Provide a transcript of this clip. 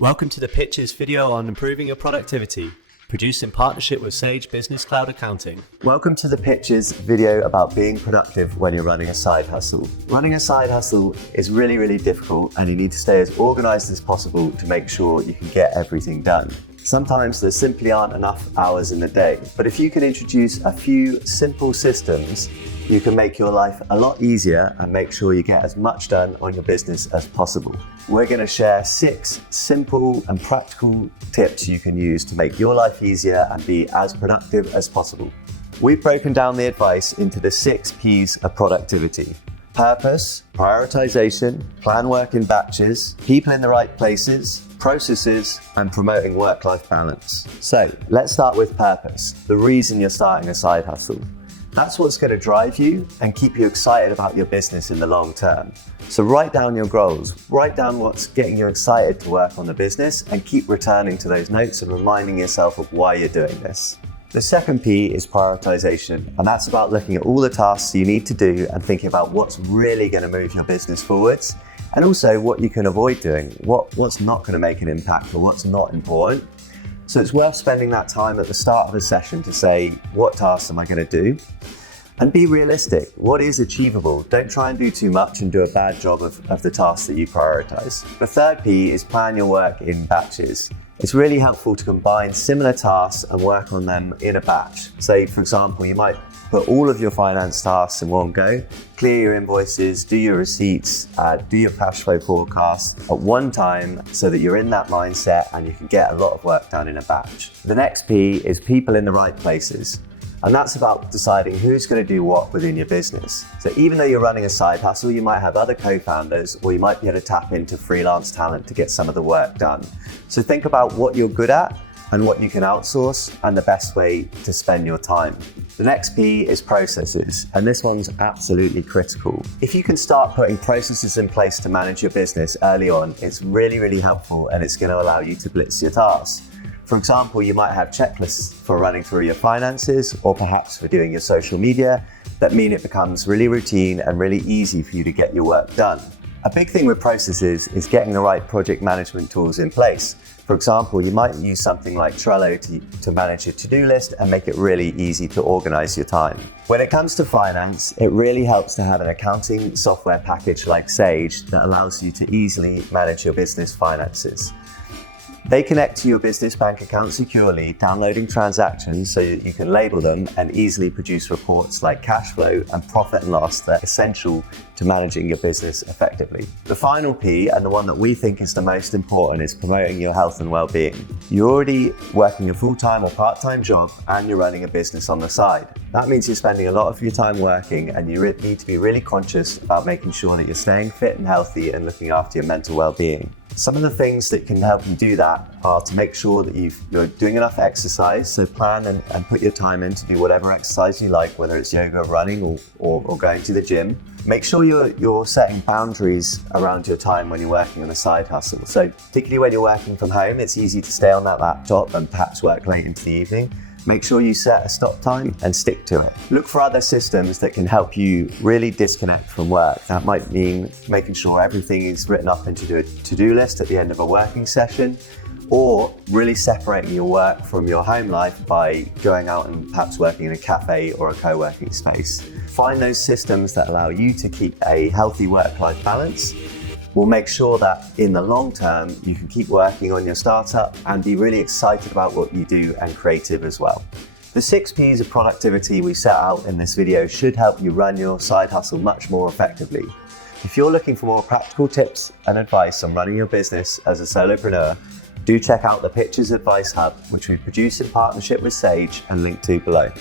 Welcome to the Pitches video on improving your productivity, produced in partnership with Sage Business Cloud Accounting. Welcome to the Pitches video about being productive when you're running a side hustle. Running a side hustle is really difficult, and you need to stay as organized as possible to make sure you can get everything done. Sometimes there simply aren't enough hours in the day, but if you can introduce a few simple systems, you can make your life a lot easier and make sure you get as much done on your business as possible. We're going to share 6 simple and practical tips you can use to make your life easier and be as productive as possible. We've broken down the advice into the 6 P's of productivity: purpose, prioritization, plan work in batches, people in the right places, processes, and promoting work-life balance. So let's start with purpose, the reason you're starting a side hustle. That's what's going to drive you and keep you excited about your business in the long term. So write down your goals, write down what's getting you excited to work on the business, and keep returning to those notes and reminding yourself of why you're doing this. The second P is prioritization, and that's about looking at all the tasks you need to do and thinking about what's really going to move your business forwards, and also what you can avoid doing, what's not going to make an impact or what's not important. So it's worth spending that time at the start of a session to say, what tasks am I going to do? And be realistic. What is achievable? Don't try and do too much and do a bad job of the tasks that you prioritize. The third P is plan your work in batches. It's really helpful to combine similar tasks and work on them in a batch. Say, for example, you might put all of your finance tasks in one go, clear your invoices, do your receipts, do your cash flow forecast at one time so that you're in that mindset and you can get a lot of work done in a batch. The next P is people in the right places. And that's about deciding who's going to do what within your business. So even though you're running a side hustle, you might have other co-founders, or you might be able to tap into freelance talent to get some of the work done. So think about what you're good at and what you can outsource, and the best way to spend your time. The next P is processes, and this one's absolutely critical. If you can start putting processes in place to manage your business early on, it's really helpful, and it's going to allow you to blitz your tasks. For example, you might have checklists for running through your finances, or perhaps for doing your social media, that mean it becomes really routine and really easy for you to get your work done. A big thing with processes is getting the right project management tools in place. For example, you might use something like Trello to manage your to-do list and make it really easy to organize your time. When it comes to finance, it really helps to have an accounting software package like Sage that allows you to easily manage your business finances. They connect to your business bank account securely, downloading transactions so that you can label them and easily produce reports like cash flow and profit and loss that are essential to managing your business effectively. The final P, and the one that we think is the most important, is promoting your health and well-being. You're already working a full-time or part-time job and you're running a business on the side. That means you're spending a lot of your time working, and you need to be really conscious about making sure that you're staying fit and healthy and looking after your mental well-being. Some of the things that can help you do that are to make sure that you're doing enough exercise, so plan and put your time in to do whatever exercise you like, whether it's yoga, running, or going to the gym. Make sure you're setting boundaries around your time when you're working on a side hustle. So particularly when you're working from home, it's easy to stay on that laptop and perhaps work late into the evening. Make sure you set a stop time and stick to it. Look for other systems that can help you really disconnect from work. That might mean making sure everything is written up into a to-do list at the end of a working session, or really separating your work from your home life by going out and perhaps working in a cafe or a co-working space. Find those systems that allow you to keep a healthy work-life balance. We'll make sure that in the long term, you can keep working on your startup and be really excited about what you do and creative as well. The 6 P's of productivity we set out in this video should help you run your side hustle much more effectively. If you're looking for more practical tips and advice on running your business as a solopreneur, do check out the Pitches Advice Hub, which we produce in partnership with Sage and linked to below.